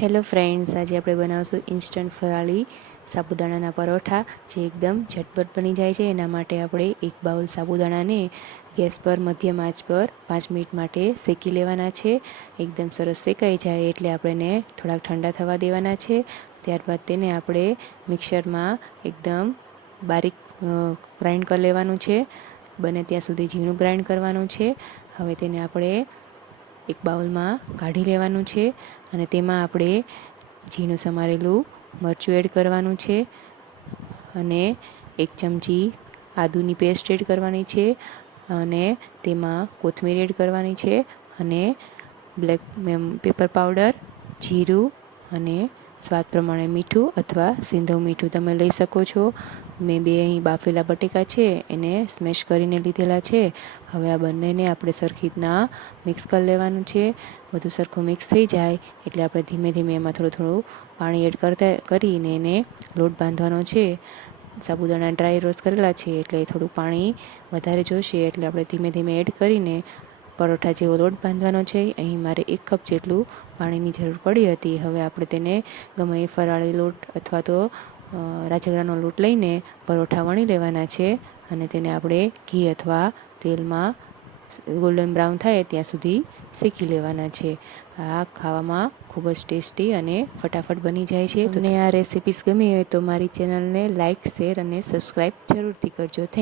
Hello friends, આજે આપણે બનાવશું ઇન્સ્ટન્ટ ફરાળી સાબુદાણાના પરોઠા જે એકદમ ઝટપટ બની જાય છે. એના માટે આપણે એક બાઉલ સાબુદાણાને ગેસ પર મધ્યમ આંચ પર 5 મિનિટ માટે શેકી લેવાના છે. એકદમ સરસ શેકાઈ જાય એટલે આપણે એને થોડાક ઠંડા થવા દેવાના છે. ત્યારબાદ તેને આપણે મિક્સરમાં એકદમ બારીક ગ્રાઇન્ડ કરી લેવાનું છે. બને ત્યાં સુધી ઝીણું ગ્રાઇન્ડ કરવાનું છે. હવે તેને આપણે એક બાઉલમાં કાઢી લેવાનું છે અને તેમાં આપણે ઝીણું સમારેલું મરચું એડ કરવાનું છે અને 1 ચમચી આદુની પેસ્ટ એડ કરવાની છે અને તેમાં કોથમીર એડ કરવાની છે અને બ્લેક પેપર પાવડર, જીરું અને સ્વાદ પ્રમાણે મીઠું અથવા સિંધવ મીઠું તમે લઈ શકો છો. મેં 2 અહીં બાફેલા બટેકા છે એને સ્મેશ કરીને લીધેલા છે. હવે આ બંનેને આપણે સરખી રીતના મિક્સ કરી લેવાનું છે. બધું સરખું મિક્સ થઈ જાય એટલે આપણે ધીમે ધીમે એમાં થોડું પાણી એડ કરીને એને લોટ બાંધવાનો છે. સાબુદાણા ડ્રાય રોસ્ટ કરેલા છે એટલે થોડું પાણી વધારે જોશે એટલે આપણે ધીમે ધીમે એડ કરીને પરોઠા જેવો લોટ બાંધવાનો છે. અહીં મારે 1 કપ જેટલું પાણીની જરૂર પડી હતી. હવે આપણે તેને ગમે એ ફરાળી લોટ અથવા તો રાજગરાનો લોટ લઈને પરોઠા વણી લેવાના છે અને તેને આપણે ઘી અથવા તેલમાં ગોલ્ડન બ્રાઉન થાય ત્યાં સુધી શેકી લેવાના છે. આ ખાવામાં ખૂબ જ ટેસ્ટી અને ફટાફટ બની જાય છે. તમને આ રેસિપીસ ગમી હોય તો મારી ચેનલને લાઇક, શેર અને સબસ્ક્રાઈબ જરૂરથી કરજો. થેન્ક